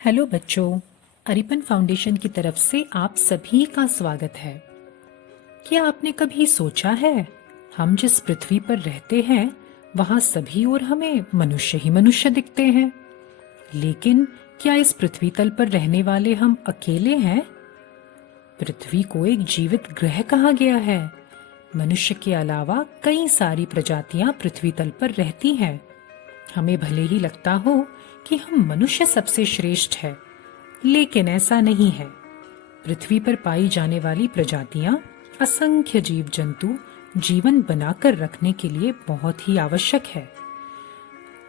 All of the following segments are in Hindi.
हेलो बच्चों, अरिपन फाउंडेशन की तरफ से आप सभी का स्वागत है। क्या आपने कभी सोचा है, हम जिस पृथ्वी पर रहते हैं वहां सभी और हमें मनुष्य ही मनुष्य दिखते हैं, लेकिन क्या इस पृथ्वी तल पर रहने वाले हम अकेले हैं? पृथ्वी को एक जीवित ग्रह कहा गया है। मनुष्य के अलावा कई सारी प्रजातियां पृथ्वी तल पर रहती हैं। हमें भले ही लगता हो कि हम मनुष्य सबसे श्रेष्ठ है, लेकिन ऐसा नहीं है। पृथ्वी पर पाई जाने वाली प्रजातियां, असंख्य जीव जंतु जीवन बनाकर रखने के लिए बहुत ही आवश्यक है।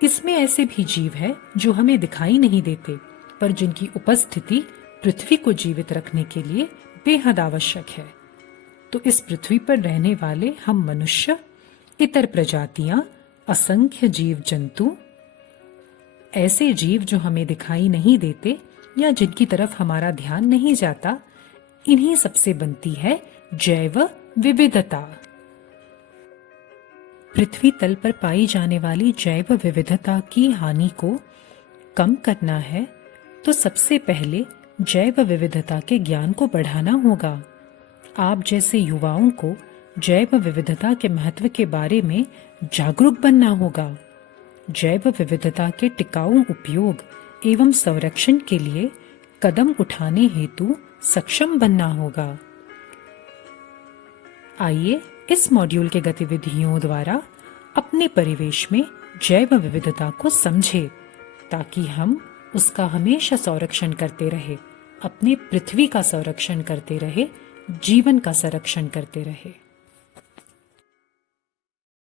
इसमें ऐसे भी जीव है जो हमें दिखाई नहीं देते, पर जिनकी उपस्थिति पृथ्वी को जीवित रखने के लिए बेहद आवश्यक है। तो इस पृथ्वी पर रहने वाले हम मनुष्य, इतर प्रजातियां, असंख्य जीव जंतु, ऐसे जीव जो हमें दिखाई नहीं देते या जिनकी तरफ हमारा ध्यान नहीं जाता, इन्हीं सबसे बनती है जैव विविधता। पृथ्वी तल पर पाई जाने वाली जैव विविधता की हानि को कम करना है तो सबसे पहले जैव विविधता के ज्ञान को बढ़ाना होगा। आप जैसे युवाओं को जैव विविधता के महत्व के बारे में जागरूक बनना होगा। जैव विविधता के टिकाऊ उपयोग एवं संरक्षण के लिए कदम उठाने हेतु सक्षम बनना होगा। आइए इस मॉड्यूल के गतिविधियों द्वारा अपने परिवेश में जैव विविधता को समझें, ताकि हम उसका हमेशा संरक्षण करते रहे, अपने पृथ्वी का संरक्षण करते रहे, जीवन का संरक्षण करते रहे।